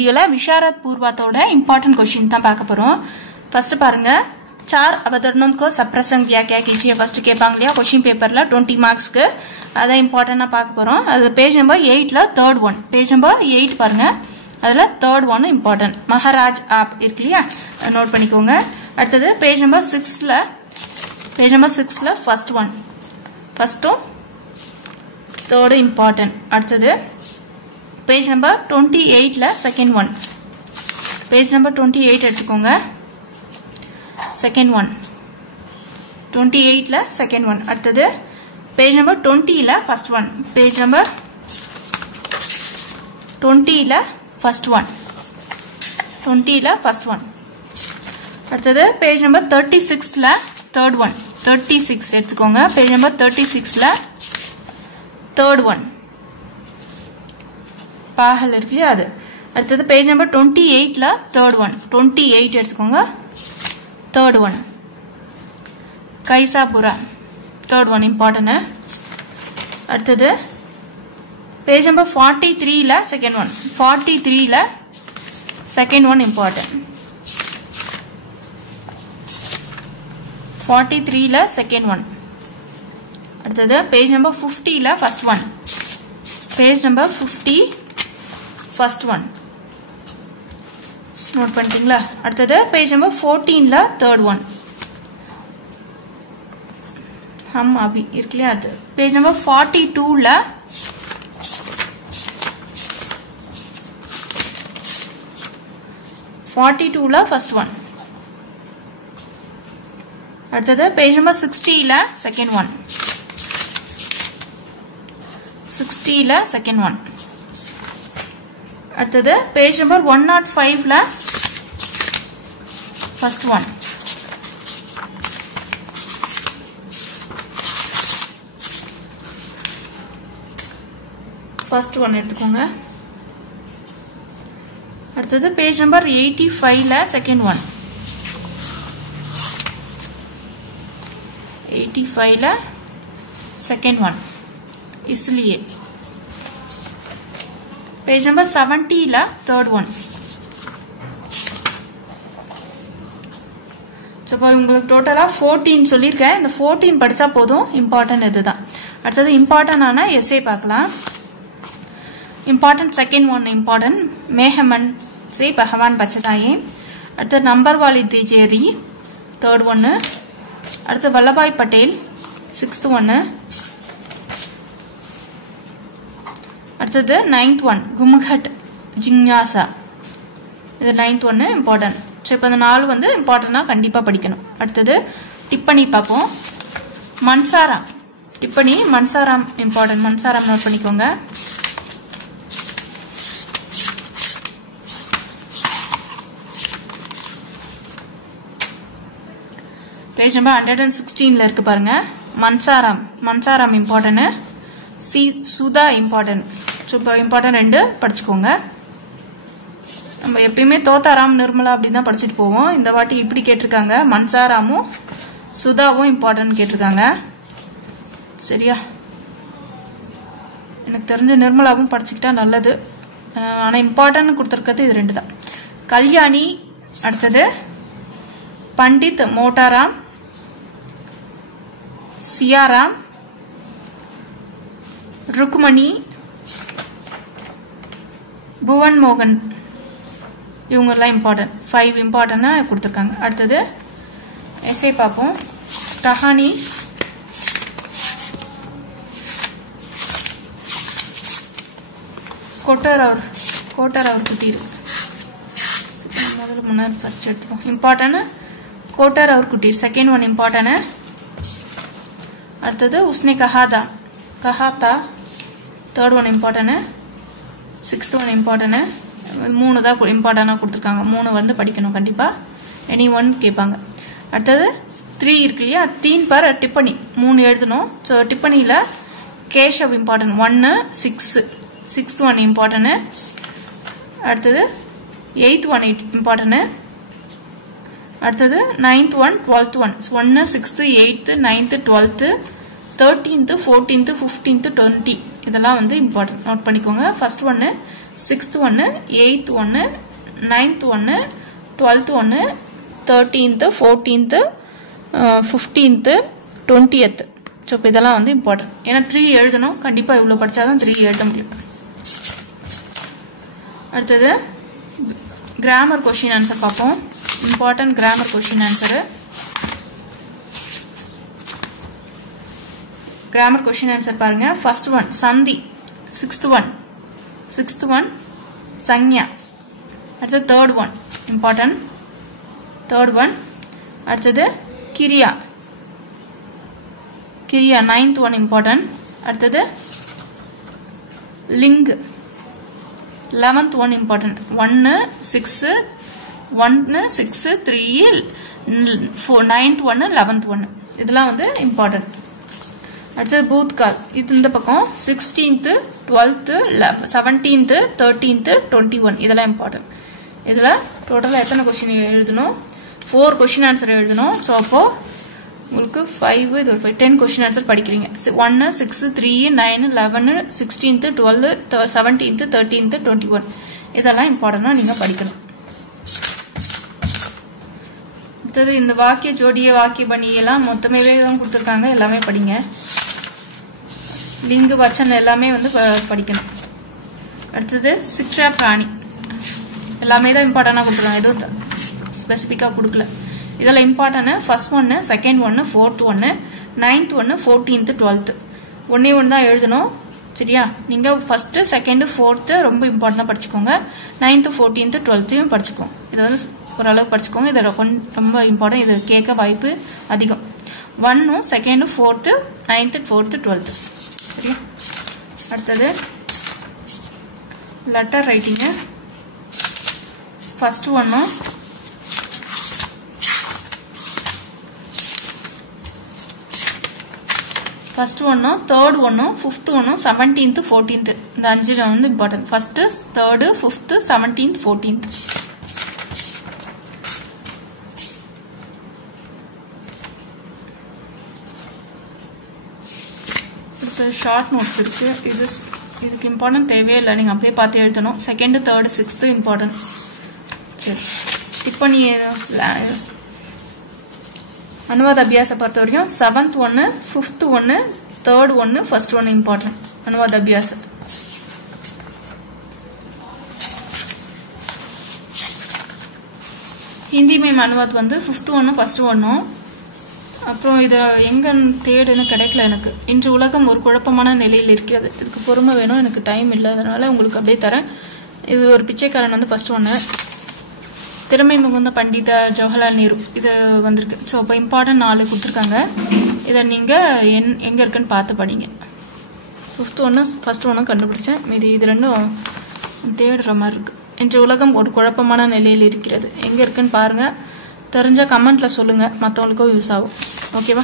வீடியோல विशारद पूर्वातोட important question தான் பார்க்க போறோம். फर्स्ट பாருங்க, चार अवतरणों को सप्रसंग व्याख्या कीजिए. फर्स्ट கேட்பாங்க இல்லையா क्वेश्चन பேப்பர்ல 20 மார்க்ஸ்க்கு. அத இம்பார்ட்டன்ட்டா பார்க்க போறோம். அது பேஜ் நம்பர் 8ல थर्ड ஒன். பேஜ் நம்பர் 8 பாருங்க. அதுல थर्ड ஒன் இம்பார்ட்டன்ட். மகாராஜ் ஆப் இருக்கு இல்லையா? நோட் பண்ணிக்கோங்க. அடுத்து பேஜ் நம்பர் 6ல ஃபர்ஸ்ட் ஒன். ஃபர்ஸ்டும் थर्ड இம்பார்ட்டன்ட். அடுத்து पेज नंबर 28 ல செகண்ட் ஒன். பேஜ் நம்பர் 28 எடுத்துக்கோங்க. செகண்ட் ஒன் 28 ல செகண்ட் ஒன். அடுத்து பேஜ் நம்பர் 20 ல ஃபர்ஸ்ட் ஒன். பேஜ் நம்பர் 20 ல ஃபர்ஸ்ட் ஒன். 20 ல ஃபர்ஸ்ட் ஒன். அடுத்து பேஜ் நம்பர் 36 ல தேர்ட் ஒன். 36 எடுத்துக்கோங்க. பேஜ் நம்பர் 36 ல தேர்ட் ஒன். பாகல் இருக்கு இல்லையா அது. அடுத்தது பேஜ் நம்பர் 28 ல தேர்ட் ஒன். 28 எடுத்துக்கோங்க. Third one. கைசாபுரா தேர்ட் ஒன் இம்பார்ட்டன்ட். அடுத்தது பேஜ் நம்பர் 43 ல செகண்ட் ஒன். 43 ல செகண்ட் ஒன் இம்பார்ட்டன்ட். 43 ல செகண்ட் ஒன். அடுத்தது பேஜ் நம்பர் 50 ல first one. Page number 50 first one note பண்ணிட்டீங்களா? அடுத்து पेज नंबर 14 ல थर्ड वन. हम अभी இருக்குல அது. पेज नंबर 42 ல 42 ல फर्स्ट वन. அடுத்து पेज नंबर 60 ல सेकंड वन. 60 ல सेकंड वन. அடுத்து பேஜ் நம்பர் 105 ல ஃபர்ஸ்ட் ஒன். ஃபர்ஸ்ட் ஒன் எடுத்துக்கோங்க. அடுத்து பேஜ் நம்பர் 85 ல செகண்ட் ஒன். 85 ல செகண்ட் ஒன். इसलिए पेज नंबर 70 ல थर्ड वन. சோ உங்களுக்கு டோட்டலா 14 சொல்லிருக்கேன். இந்த 14 படிச்சா போதும். இம்பார்ட்டன்ட் இதுதான். அடுத்து இம்பார்ட்டன்ட் ஆன எஸ்ஏ பார்க்கலாம். Important second one important. मेहमन से भगवान बचताए. அடுத்து नंबर वाली दीजेरी थर्ड वन. அடுத்து वल्लभाई पटेल सिक्स्थ वन. அடுத்து 9th ஒன் கும்கட் ஜிஞ்ஞாசா. இது 9th ஒன் இம்பார்ட்டன்ட். சோ இப்போ இந்த நாலு வந்து இம்பார்ட்டன்ட்டா கண்டிப்பா படிக்கணும். அடுத்து டிப்பனி பாப்போம். மன்சாராம் டிப்பனி மன்சாராம் இம்பார்ட்டன்ட். மன்சாராம் நோட் பண்ணிக்கோங்க. பேஜ் நம்பர் 116 ல இருக்கு பாருங்க. மன்சாராம் இம்பார்ட்டன்ட். சி சுதா இம்பார்ட்டன்ட். சூப்பர் இம்பார்ட்டன்ட் ரெண்டு படிச்சுக்கோங்க. நம்ம எப்பயுமே தோத்தாராம் நிர்மலா அப்படி தான் படிச்சுட்டு போவோம். இந்த வாட்டி இப்படி கேட்டிருக்காங்க. மன்சாராமும் சுதாவும் இம்பார்ட்டன்ட் கேட்டிருக்காங்க. சரியா? எனக்கு தெரிஞ்ச நிர்மலாவும் படிச்சுக்கிட்டா நல்லது. ஆனா இம்பார்ட்டன்ட் கொடுத்துருக்கிறது இது ரெண்டு தான். கல்யாணி. அடுத்தது பண்டித் மோட்டாராம், சியாராம், रुक्मणी, भुवन मोहन இவங்கெல்லாம் இம்பார்ட்டன்ட். 5 இம்பார்ட்டன்ட்டா கொடுத்துருக்காங்க. அடுத்தது எஸ்ஏ பார்ப்போம். கஹானி. கோட்டர் அவர் குட்டீர். முதல்ல முன்னாடி ஃபர்ஸ்ட் எடுத்துப்போம். இம்பார்ட்டன்ட் கோட்டர் அவர் குட்டீர் செகண்ட் ஒன் இம்பார்ட்டன்ட். அடுத்தது உஸ்னே கஹாதா கஹாத்தா third one important. Sixth one important. மூணு தான் இம்பார்ட்டன்ட்டா கொடுத்துருக்காங்க. மூணு வந்து படிக்கணும் கண்டிப்பா. எனி ஒன் கேட்பாங்க. அடுத்தது 3 இருக்கு இல்லையா? 3 पर டிப்பனி 3 எழுதணும். ஸோ டிப்பனியில் Keshav important 1 6. 6th one important. அடுத்தது 8th ஒன் இம்பார்ட்டன்ட். அடுத்தது 9th one 12th one. 1 6th 8th 9th 12th 13th 14th 15th 20 இதெல்லாம் வந்து இம்பார்ட்டன்ட் நோட் பண்ணிக்கோங்க. ஃபர்ஸ்ட் ஒன்று 6th ஒன்று 8th ஒன்று 9th ஒன்று 12th ஒன்று 13th 14th 15th 20th. So இப்போ இதெல்லாம் வந்து இம்பார்ட்டன்ட். ஏன்னா 3 எழுதணும், கண்டிப்பாக இவ்வளோ படித்தாதான் 3 எழுத முடியும். அடுத்தது கிராமர் கொஷின் ஆன்சர் பார்ப்போம். Important grammar question answer. Grammar question answer பாருங்க. ஃபர்ஸ்ட் ஒன் சந்தி, 6th ஒன் சங்யா. அடுத்தது third one important, third one. அடுத்தது கிரியா, 9th ஒன் இம்பார்ட்டன்ட். அடுத்தது லிங், 11th one important. 1 6 3 9th one 11th one, இதெல்லாம் வந்து இம்பார்ட்டன்ட். அடுத்தது பூத்கால், இது இந்த பக்கம் 16th 12th 17th 13th 21, இதெல்லாம் இம்பார்ட்டன்ட். இதில் டோட்டலாக எத்தனை கொஸ்டின் எழுதணும்? 4 கொஸ்டின் ஆன்சர் எழுதணும். ஸோ அப்போ உங்களுக்கு 5 இது ஒரு 10 கொஸ்டின் ஆன்சர் படிக்கிறீங்க. 1 6 3 9 11 16th 12 17th 13th 21, இதெல்லாம் இம்பார்ட்டன்டாக நீங்கள் படிக்கணும். அடுத்தது இந்த வாக்கிய ஜோடிய வாக்கிய பணி எல்லாம் மொத்தமே தான் கொடுத்துருக்காங்க, எல்லாமே படிங்க. லிங்கு வச்சன் எல்லாமே வந்து படிக்கணும். அடுத்தது சிக்ஷா பிராணி, எல்லாமே தான் இம்பார்ட்டண்டாக கொடுத்துருக்காங்க, எதுவும் ஸ்பெசிஃபிக்காக கொடுக்கல. இதில் இம்பார்ட்டன்ட் ஃபர்ஸ்ட் ஒன்று, செகண்ட் ஒன்று, 4th ஒன்று, 9th ஒன்று, 14th 12th, ஒன்றே ஒன்று தான் எழுதணும். சரியா? நீங்கள் ஃபர்ஸ்ட்டு செகண்டு 4th ரொம்ப இம்பார்ட்டண்டாக படிச்சுக்கோங்க. 9th 14th 12th படிச்சுக்கோங்க. இதை வந்து ஓரளவுக்கு படிச்சுக்கோங்க. இதை ரொம்ப இம்பார்ட்டன்ட், இது கேட்க வாய்ப்பு அதிகம். 1 2 4th 9th 4th 12th. சரியா? அடுத்தது லெட்டர் ரைட்டிங்கு. ஃபர்ஸ்ட் ஒன்று தேர்ட் ஒன்று 5th ஒன்று 17th 14th, இந்த 5 வந்து important. First 3rd 5th 17th 14th. Short notes இருக்கு. இதுக்கு இம்பார்ட்டன்ட் தேவையே இல்லை, நீங்கள் அப்படியே பார்த்து எழுதணும். 2nd 3rd 6th important. சரி, இப்போ நீ அனுவாத அபியாச பொறுத்த வரைக்கும் 7th ஒன்று 5th ஒன்று 3rd ஒன்று 1st ஒன்று இம்பார்ட்டன்ட். அனுவாத அபியாச ஹிந்தி மேம் அனுவாத் வந்து 5th ஒன்று 1st ஒன்றும். அப்புறம் இதை எங்கே தேடுன்னு கிடைக்கல எனக்கு. இன்று உலகம் ஒரு குழப்பமான நிலையில் இருக்கிறது. இதுக்கு பொறுமை வேணும், எனக்கு டைம் இல்லை, அதனால உங்களுக்கு அப்படியே தரேன். இது ஒரு பிச்சைக்காரன் வந்து ஃபர்ஸ்ட் ஒன்று. திறமை மிகுந்த பண்டித ஜவஹர்லால் நேரு, இது வந்திருக்கு. ஸோ அப்போ இம்பார்ட்டன்ட் 4 கொடுத்துருக்காங்க. இதை நீங்கள் எங்கே இருக்குன்னு பார்த்து படிங்க. 5th ஒன்று 1st ஒன்று கண்டுபிடிச்சேன், மீதி இது ரெண்டும் தேடுற மாதிரி இருக்கு. இன்று உலகம் ஒரு குழப்பமான நிலையில் இருக்கிறது, எங்கே இருக்குன்னு பாருங்கள். தெரிஞ்ச கமெண்ட்டில் சொல்லுங்கள், மற்றவங்களுக்கும் யூஸ் ஆகும். ஓகேவா?